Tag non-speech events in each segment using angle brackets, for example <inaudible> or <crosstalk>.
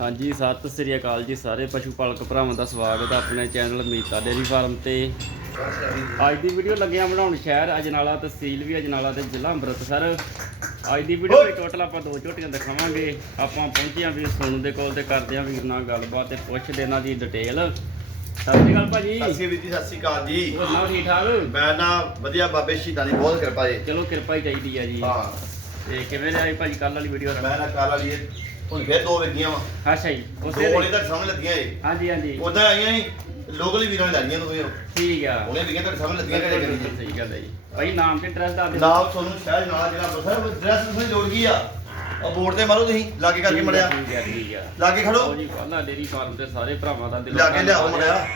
ਹਾਂਜੀ ਸਤਿ ਸ੍ਰੀ ਅਕਾਲ ਜੀ ਸਾਰੇ। ਪਸ਼ੂ ਪਾਲਕ ਭਰਾਵਾਂ ਦਾ ਸਵਾਗਤ ਹੈ ਆਪਣੇ ਚੈਨਲ ਮੀਤਾ ਡੇਰੀ ਫਾਰਮ ਤੇ। ਅੱਜ ਦੀ ਵੀਡੀਓ ਲੱਗਿਆ ਬਣਾਉਣ ਸ਼ਹਿਰ ਅਜਨਾਲਾ ਤਹਿਸੀਲ ਵੀ ਅਜਨਾਲਾ ਤੇ ਜ਼ਿਲ੍ਹਾ ਅੰਮ੍ਰਿਤਸਰ। ਅੱਜ ਦੀ ਵੀਡੀਓ ਵਿੱਚ ਟੋਟਲ ਆਪਾਂ ਦੋ ਝੋਟੀਆਂ ਦਿਖਾਵਾਂਗੇ। ਆਪਾਂ ਪਹੁੰਚੇ ਵੀਰ ਸੋਨੂ ਦੇ ਕੋਲ ਤੇ ਕਰਦੇ ਹਾਂ ਵੀਰ ਨਾਲ ਗੱਲਬਾਤ ਤੇ ਪੁੱਛਦੇ ਇਹਨਾਂ ਦੀ ਡਿਟੇਲ ਸਤਿ ਸ੍ਰੀ ਅਕਾਲ ਭਾਜੀ। ਸਤਿ ਸ਼੍ਰੀ ਅਕਾਲ ਜੀ ਸਤਿ ਸ਼੍ਰੀ ਅਕਾਲ ਜੀ। ਹੋਰ ਨਾ ਠੀਕ ਠਾਕ? ਮੈਂ ਨਾ ਵਧੀਆ ਬਾਬੇ ਸ਼ਹੀਦਾਂ ਦੀ ਬਹੁਤ ਕਿਰਪਾ ਜੀ। ਚਲੋ ਕਿਰਪਾ ਹੀ ਚਾਹੀਦੀ ਹੈ ਜੀ। ਹਾਂ। ਤੇ ਕਿਵੇਂ ਰਿਹਾ ਭਾਜੀ ਕੱਲ ਵਾਲੀ ਵੀਡੀਓ ਮੈਂ ਨਾ ਕਾਲਾ ਲਈ ਹੁਣ ਫੇਰ ਦੋ ਵੇਖੀਆਂ ਵਾ। ਅੱਛਾ ਜੀ ਉਸੇ ਦੇ ਤੱਕ ਸਮਝ ਲੱਗੀਆਂ ਏ ਹਾਂਜੀ ਹਾਂਜੀ। ਉਦਾਂ ਆਈਆਂ ਸੀ ਲੋਕਲੀ ਵੀਰਾਂ ਨੇ ਲਾਈਆਂ ਦੋਵੇਂ ਠੀਕ ਆ। ਉਹਨੇ ਵੀਰਾਂ ਤੱਕ ਸਮਝ ਲੱਗੀਆਂ ਕਿਹੜੇ ਬਿਲਕੁਲ ਕਰੀ ਸਹੀ ਗੱਲ ਹੈ ਜੀ। ਭਾਈ ਨਾਮ ਤੇ ਐਡਰੈਸ ਦੱਸ ਦਿਓ। ਨਾਮ ਤੁਹਾਨੂੰ ਸ਼ਹਿਰ ਨਾਲ ਜਿਹੜਾ ਬਸਰ ਡਰੈਸ ਤੁਸੀਂ ਜੋੜ ਗਈ ਆ। ਉਹ ਬੋਰਡ ਤੇ ਮਾਰੋ ਤੁਸੀਂ ਲਾਗੇ ਕਰਕੇ ਮੜਿਆ। ਠੀਕ ਲਾਗੇ ਖੜੋ। ਲਓ ਜੀ ਪਹਿਲਾ ਡੇਰੀ ਫਾਰਮ ਤੇ ਸਾਰੇ ਭਰਾਵਾਂ ਦਾ ਦਿਲੋਂ ਲਾਗੇ ਲਿਆਓ ਮੜਿਆ।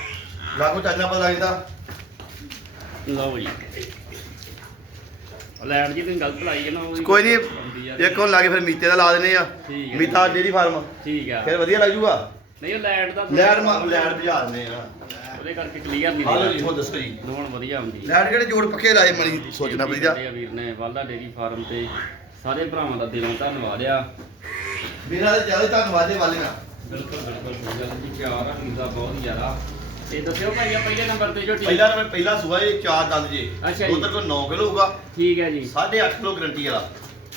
ਲਾਗੋ ਚੱਲਣਾ ਪਤਾ ਲੱਗਦਾ। ਲਓ ਜੀ। ਲੈਟ ਜੀ ਤੁਸੀਂ ਗਲਤ ਲਾਈ ਹੈ ਨਾ ਉਹ ਕੋਈ ਨਹੀਂ ਇੱਕ ਹੁਣ ਲਾਗੇ ਫਿਰ ਮੀਤੇ ਦਾ ਲਾ ਦਿੰਦੇ ਆ। ਠੀਕ ਹੈ। Meeta dairy farm. ਠੀਕ ਆ। ਫਿਰ ਵਧੀਆ ਲੱਗ ਜੂਗਾ ਨਹੀਂ ਉਹ ਲੈਟ ਦਾ ਲੈਟ ਮਾ ਲੈਟ ਭਜਾ ਦਿੰਦੇ ਆ। ਉਹਦੇ ਕਰਕੇ ਕਲੀਅਰ ਨਹੀਂ ਹਾਲੋ ਜੀ ਹੋ ਦੱਸੋ ਜੀ। ਦੋਣ ਵਧੀਆ ਹੁੰਦੀ ਲੈਟ ਕਿਹੜੇ ਜੋੜ ਪੱਕੇ ਲਾਏ ਮਣੀ ਸੋਚਣਾ ਪਈਦਾ। ਵਧੀਆ ਵੀਰ ਨੇ ਵਾਲਾ ਡੇਰੀ ਫਾਰਮ ਤੇ ਸਾਰੇ ਭਰਾਵਾਂ ਦਾ ਦਿਲੋਂ ਧੰਨਵਾਦ ਆ। ਵੀਰਾਂ ਦੇ ਜ਼ਿਆਦਾ ਧੰਨਵਾਦ ਦੇ ਵਾਲੇ ਨਾ। ਬਿਲਕੁਲ ਬਿਲਕੁਲ ਸਹੀ ਗੱਲ ਜੀ ਪਿਆਰ ਆ ਬਹੁਤ ਜ਼ਿਆਦਾ। ਤੇ ਦੱਸਿਓ ਭਾਈ ਆ ਪਹਿਲੇ ਨੰਬਰ ਤੇ ਝੋਟੀ ਪਹਿਲਾ ਨੰਬਰ ਪਹਿਲਾ ਸੂਆ ਇਹ ਚਾਰ ਦੰਦ ਜੇ। ਅੱਛਾ ਜੀ। ਉਧਰ ਕੋ 9 ਕਿਲੋ ਹੋਊਗਾ। ਠੀਕ ਹੈ ਜੀ। 8.5 ਕਿਲੋ ਗਰੰਟੀ ਵਾਲਾ।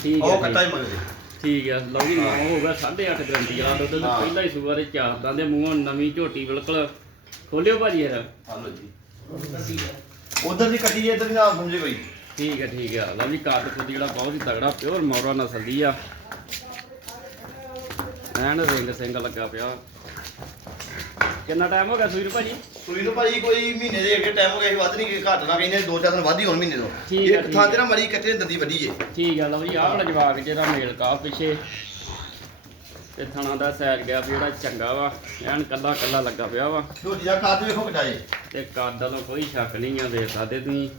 ਠੀਕ ਹੈ ਉਹ ਜੀ। ਕੱਟਾ ਹੀ ਮੰਗਦੇ। ਠੀਕ ਹੈ। ਲਓ ਜੀ ਨਾਮ ਹੋਊਗਾ 8.5 ਗਰੰਟੀ ਵਾਲਾ। ਦੁੱਧ ਤੇ ਹਾਂ। ਪਹਿਲਾ ਹੀ ਸੂਆ ਦੇ ਚਾਰ ਦੰਦ ਦੇ ਮੂੰਹੋਂ ਨਵੀਂ ਝੋਟੀ ਬਿਲਕੁਲ। ਖੋਲਿਓ ਭਾਜੀ ਯਾਰ ਹਾਲੋ ਜੀ। ਉਧਰ ਦੀ ਕੱਟੀ ਜੇ ਇਧਰ ਦੀ ਨਾ ਸਮਝੇ ਕੋਈ। ਠੀਕ ਹੈ ਠੀਕ ਹੈ। ਲਓ ਜੀ ਕਾਦ ਖੁਦ ਜਿਹੜਾ ਬਹੁਤ ਹੀ ਤਗੜਾ ਪਿਓਰ ਮੌਰਾ ਨਸਲ ਦੀ ਆ। ਐਨ ਰਿੰਗ ਸਿੰਘ ਲੱਗਾ ਪਿਆ। ਕਿੰਨਾ ਟਾਈਮ ਹੋ ਗਿਆ ਸੂਈ ਨੂੰ ਭਾਜੀ? ਸੂਈ ਨੂੰ ਭਾਈ ਕੋਈ ਮਹੀਨੇ ਦੇ ਅੱਗੇ ਟਾਈਮ ਹੋ ਗਿਆ ਸੀ ਵੱਧ ਨਹੀਂ ਕਿ ਘੱਟ ਨਾ ਕਹਿੰਦੇ ਦੋ ਚਾਰ ਦਿਨ ਵੱਧ ਹੀ ਹੋਣ ਮਹੀਨੇ ਤੋਂ। ਠੀਕ ਇੱਕ ਥਾਂ। ਤੇ ਨਾ ਮੜੀ ਕੱਟੇ ਦੰਦੀ ਵੱਡੀ ਜੇ। ਠੀਕ ਹੈ ਲਓ ਜੀ ਆਹ ਵਾਲਾ ਜਵਾਕ ਜਿਹੜਾ ਮੇਲ ਕਾ ਪਿੱਛੇ। ਤੇ ਥਣਾ ਦਾ ਸੈਰ ਗਿਆ ਵੀ ਜਿਹੜਾ ਚੰਗਾ ਵਾ ਐਨ ਕੱਲਾ ਕੱਲਾ ਲੱਗਾ ਪਿਆ ਵਾ। ਝੋਟੀ ਦਾ ਕੱਦ ਵੇਖੋ ਕਟਾਏ ਤੇ ਕੱਦ ਵੱਲੋਂ ਕੋਈ ਸ਼ੱਕ ਨਹੀਂ ਆ ਦੇਖ ਸਕਦੇ ਤੁਸੀਂ।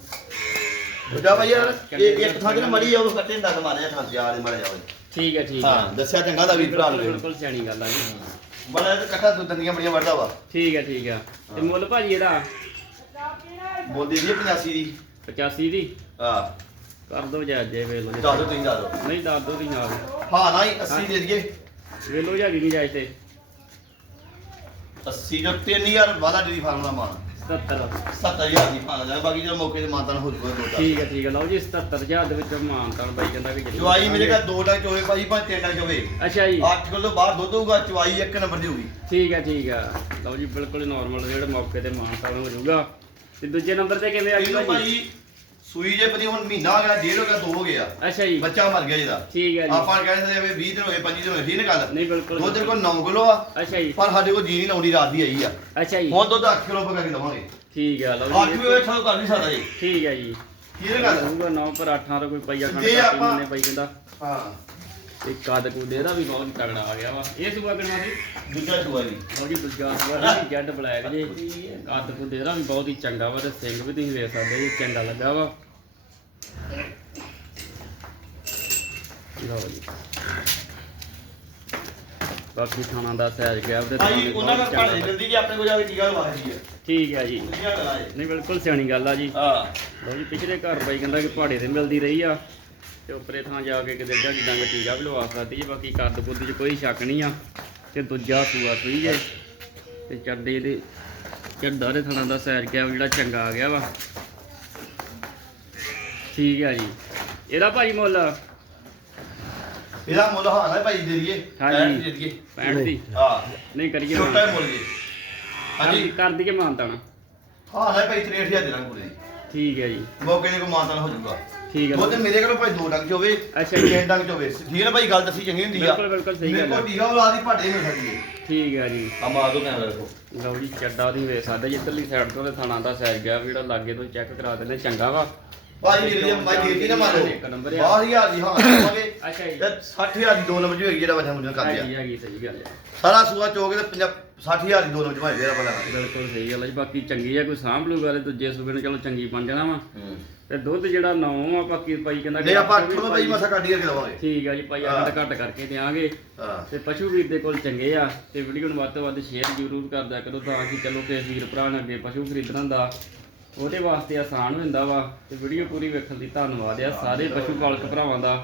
ਦੂਜਾ ਭਾਈ ਯਾਰ ਇਹ ਇੱਕ ਥਾਂ ਤੇ ਨਾ ਆ ਉਹ ਕੱਟੇ ਦੰਦ ਮਾਰਿਆ ਥਾਂ ਤੇ ਆ ਦੇ ਮਾਰਿਆ ਜਾਵੇ ਠੀਕ ਹੈ ਠੀਕ ਹਾਂ। ਹੈ ਦੱਸਿਆ ਚੰਗਾ ਦਾ ਵੀਰ ਭਰਾ ਨੂੰ। ਬਿਲਕੁਲ ਸਿਆਣੀ ਗੱਲ ਆ ਜੀ। ਬੜਾ ਇਹ ਕੱਟਾ ਦੋ ਦੰਦੀਆਂ ਬੜੀਆਂ ਵੜਦਾ ਵਾ। ਠੀਕ ਹੈ ਠੀਕ ਹੈ ਤੇ ਮੁੱਲ ਭਾਜੀ ਇਹਦਾ? ਬੋਲਦੀ ਦੀ 85 ਦੀ। 85 ਦੀ? ਹਾਂ। ਕਰ ਦੋ ਜਾ ਜੇ ਵੇਲੋ ਜੀ। ਦੱਸ ਦਿਓ ਤੁਸੀਂ ਦੱਸ ਦਿਓ। ਨਹੀਂ ਦੱਸ ਦੋ ਤੁਸੀਂ ਨਾਲ। ਹਾਂ ਨਾ ਹੀ। 80 ਦੇ ਦਈਏ। ਵੇਲੋ ਜਾ ਨਹੀਂ ਜਾਇ ਤੇ। 80 ਜੋ 3000 ਵਾਲਾ ਡੇਰੀ ਫਾਰਮ ਦਾ ਮਾਨ। 77 7000 ਦੀ ਭਾਣਾ ਜਾ ਬਾਕੀ ਜਿਹੜਾ ਮੌਕੇ ਤੇ ਮਾਤਾ ਨੂੰ ਹੋ ਜੂਗਾ ਦੋ ਚਾਰ ਠੀਕ ਹੈ ਠੀਕ ਹੈ ਲਓ ਜੀ 77000 ਦੇ ਵਿੱਚ ਮਾਨਤਾਨ ਬਾਈ ਕਹਿੰਦਾ ਕਿ ਜ਼ਰੂਰ ਚੁਆਈ ਮੇਰੇ ਘਰ ਦੋ ਟਾਂ ਚੋਵੇ ਭਾਜੀ ਭਾਂ ਤਿੰਨ ਟਾਂ ਚੋਵੇ ਅੱਛਾ ਜੀ। 8 ਕਿਲੋ ਬਾਹਰ ਦੁੱਧ ਹੋਊਗਾ ਚੁਆਈ ਇੱਕ ਨੰਬਰ ਦੀ ਹੋਊਗੀ। ਠੀਕ ਹੈ ਠੀਕ ਹੈ। ਲਓ ਜੀ ਬਿਲਕੁਲ ਨਾਰਮਲ ਜਿਹੜੇ ਮੌਕੇ ਤੇ ਮਾਨਤਾਨ ਹੋ ਜਾਊਗਾ ਤੇ ਦੂਜੇ ਨੰਬਰ ਤੇ ਕਿਵੇਂ ਆ ਗਈ ਭਾਜੀ ਸੂਈ ਜੇ ਪਤੀ ਹੁਣ ਮਹੀਨਾ ਹੋ ਗਿਆ ਡੇਢ ਹੋ ਗਿਆ ਦੋ ਹੋ ਗਿਆ ਅੱਛਾ ਜੀ। ਬੱਚਾ ਮਰ ਗਿਆ ਜਿਹਦਾ। ਠੀਕ ਹੈ ਜੀ। ਆਪਾਂ ਕਹਿੰਦੇ ਵੀ 20 ਦਿਨ ਹੋਏ 25 ਦਿਨ ਹੋਏ ਠੀਕ ਨੇ ਗੱਲ। ਨਹੀਂ ਬਿਲਕੁਲ ਦੁੱਧ ਕੋਲ 9 ਕਿਲੋ ਆ ਅੱਛਾ ਜੀ। ਪਰ ਸਾਡੇ ਕੋਲ ਜੀ ਨਹੀਂ ਲਾਉਂਦੀ ਰਾਤ ਦੀ ਆਈ ਆ। ਅੱਛਾ ਜੀ। ਹੁਣ ਦੁੱਧ 8 ਕਿਲੋ ਪਕਾ ਕੇ ਲਵਾਂਗੇ ਠੀਕ ਹੈ ਲਓ 8 ਵੀ ਹੋਏ ਥੋੜਾ ਕਰ ਨਹੀਂ ਸਕਦਾ ਜੀ। ਠੀਕ ਹੈ ਜੀ। ਠੀਕ ਹੈ ਗੱਲ। ਹੋਊਗਾ 9 ਪਰ 8 ਦਾ ਕੋਈ ਪਈਆ ਖਾਣਾ ਜੇ ਮੰਨੇ ਪਈ ਕਹਿੰਦਾ। ਹਾਂ। ਤੇ ਕਦ ਕੂ ਦੇ ਦਾ ਵੀ ਬਹੁਤ ਤਗੜਾ ਆ ਗਿਆ ਵਾ। ਇਹ ਸੁਬਾ ਕਿੰਨਾ ਸੀ ਦੂਜਾ ਚੂਆ ਜੀ। ਲਓ ਜੀ ਦੂਜਾ ਸੁਬਾ ਜੀ ਜੈਡ ਬਲੈਕ ਜੀ। ਕਦ ਕੂ ਦੇ ਦਾ ਵੀ ਬਹੁਤ ਹੀ ਚੰਗਾ ਵਾ ਤੇ ਸਿੰਘ ਵੀ ਤੁਸੀਂ ਵੇਖ ਸਕਦੇ ਜੀ ਚੰਗਾ ਲੱਗਾ ਵਾ। ਲਓ ਜੀ। ਬਾਕੀ ਥਾਣਾ ਦਾ ਸਾਈਜ਼ ਗਿਆ ਉਹਦੇ ਭਾਈ ਥਾਣੇ ਉਹਨਾਂ ਦਾ ਬਹੁਤ ਚੰਗਾ। ਮਿਲਦੀ ਜੀ ਆਪਣੇ ਕੋਲ ਜਾ ਕੇ ਟੀਕਾ ਲਵਾ ਦੀ ਹੈ ਠੀਕ ਹੈ ਜੀ। ਨਹੀਂ ਬਿਲਕੁਲ ਸਿਆਣੀ ਗੱਲ ਆ ਜੀ। ਹਾਂ। ਲਓ ਜੀ ਪਿਛਲੇ ਘਰ ਬਾਈ ਕਹਿੰਦਾ ਕਿ ਪਹਾੜੇ ਤੇ ਮਿਲਦੀ ਰਹੀ ਆ ਤੇ ਉੱਪਰੇ ਥਾਂ ਜਾ ਕੇ ਕਿਤੇ ਡੰਗ ਡੰਗ ਟੀਕਾ ਵੀ ਲਵਾ ਸਕਦੀ ਹੈ ਬਾਕੀ ਕੱਦ ਕੁੱਦ 'ਚ ਕੋਈ ਸ਼ੱਕ ਨਹੀਂ ਆ ਤੇ ਦੂਜਾ ਸੂਆ ਸੂਈ ਜੇ ਤੇ ਚੱਡੇ ਦੇ ਚੱਡਾ ਦੇ ਥਾਂ ਦਾ ਸੈਰ ਗਿਆ ਜਿਹੜਾ ਚੰਗਾ ਆ ਗਿਆ ਵਾ। ਠੀਕ ਆ ਜੀ। ਇਹਦਾ ਭਾਈ ਮੁੱਲ? ਇਹਦਾ ਮੁੱਲ ਹਾਂ ਨਾ ਭਾਈ ਦੇ ਦਈਏ ਹਾਂਜੀ। ਦੇ ਦਈਏ। 65 ਦੀ। ਹਾਂ। ਨਹੀਂ ਕਰੀਏ ਛੋਟਾ ਹੀ ਮੁੱਲ ਜੀ। ਹਾਂਜੀ। ਕਰ- ਕਰ ਦਈਏ ਮਾਨਤਾਣਾ ਹਾਂ ਨਾ ਭਾਈ 63000 ਦੇ ਦਾਂਗੇ ਪੂਰੇ ਠੀਕ ਹੈ ਜੀ। ਮੌਕੇ ਦੇ ਕੋ ਮਾਨਤਾਨ ਹੋ ਜਾਊਗਾ। ਠੀਕ ਹੈ ਉਹ ਤੇ ਮੇਰੇ ਕੋਲ ਭਾਈ ਦੋ ਡੰਗ ਚ ਹੋਵੇ ਅੱਛਾ ਜੀ। ਤਿੰਨ ਡੰਗ ਚ ਹੋਵੇ ਠੀਕ ਹੈ ਨਾ ਭਾਈ ਗੱਲ ਦੱਸੀ ਚੰਗੀ ਹੁੰਦੀ ਆ। ਬਿਲਕੁਲ ਬਿਲਕੁਲ ਸਹੀ ਮੇਰੇ ਗੱਲ ਕੋਲ ਆ ਟੀਕਾ ਉਹ ਆਦੀ ਭਾਟੇ ਮਿਲ ਸਕਦੀ ਹੈ ਠੀਕ ਹੈ ਜੀ। ਆ ਮਾਰ ਦੋ ਕੈਮਰਾ ਦੇਖੋ। ਲਓ ਜੀ ਚੱਡਾ ਦੀ ਵੇਖ ਸਕਦੇ ਜੀ ਇੱਧਰਲੀ ਸਾਈਡ ਤੋਂ ਤੇ ਥਾਣਾ ਦਾ ਸੈਰ ਗਿਆ ਵੀ ਜਿਹੜਾ ਲਾਗੇ ਤੋਂ ਚੈੱਕ ਕਰਾ ਦਿੰਦੇ ਚੰਗਾ ਵਾ। ਭਾਈ ਜਿਹੜੀ ਮੈਂ ਗੇਤੀ ਨਾ ਮਾਰੋ ਇੱਕ ਨੰਬਰ ਆ। 12000 ਦੀ ਹਾਂ <coughs> ਅੱਛਾ ਜੀ। ਤੇ 60000 ਦੀ ਦੋ ਨੰਬਰ ਜੀ ਹੋਏਗੀ ਜਿਹੜਾ ਬੱਚਾ ਮੁੰਡਾ ਕਰਦੇ ਆ ਹੈਗੀ ਹੈਗੀ ਸਹੀ ਗੱਲ ਹੈ ਸਾਰਾ ਸੂਆ ਚੋਕ ਤੇ 50 60000 ਦੀ ਦੋ ਨੰਬਰ ਭਾਈ ਜਿਹੜਾ ਬੰਦਾ ਬਿਲਕੁਲ ਸਹੀ ਗੱਲ ਹੈ ਜੀ ਬਾਕੀ ਚੰਗੀ ਆ ਕੋਈ ਸਾਂਭ ਲੂਗਾ ਤੇ ਦੂਜੇ ਸੂਬੇ ਨੂੰ ਚਲੋ ਚੰਗੀ ਬਣ ਜਾਣਾ ਵਾ। ਹੂੰ। ਤੇ ਦੁੱਧ ਜਿਹੜਾ ਨੌ ਆ ਬਾਕੀ ਭਾਈ ਕਹਿੰਦਾ ਨਹੀਂ ਆਪਾਂ ਅੱਠ ਭਾਈ ਮਸਾ ਕੱਢ ਕੇ ਦਵਾਂਗੇ। ਠੀਕ ਆ ਜੀ ਭਾਈ ਹਾਂ। ਘੱਟ ਕਰਕੇ ਦਿਆਂਗੇ। ਹਾਂ। ਤੇ ਪਸ਼ੂ ਵੀਰ ਦੇ ਕੋਲ ਚੰਗੇ ਆ ਤੇ ਵੀਡੀਓ ਨੂੰ ਵੱਧ ਤੋਂ ਵੱਧ ਸ਼ੇਅਰ ਜ਼ਰੂਰ ਕਰਦਿਆ ਕਰੋ ਤਾਂ ਕਿ ਚਲੋ ਕਿ ਵੀਰ ਭਰਾ ਨੇ ਅੱਗੇ ਪਸ਼ੂ ਖਰੀਦਣਾ ਦਾ ਉਹਦੇ ਵਾਸਤੇ ਆਸਾਨ ਹੁੰਦਾ ਵਾ ਤੇ ਵੀਡੀਓ ਪੂਰੀ ਵੇਖਣ ਲਈ ਧੰਨਵਾਦ ਆ। ਸਾਰੇ ਪਸ਼ੂ ਪਾਲਕ ਭਰਾਵਾਂ ਦਾ।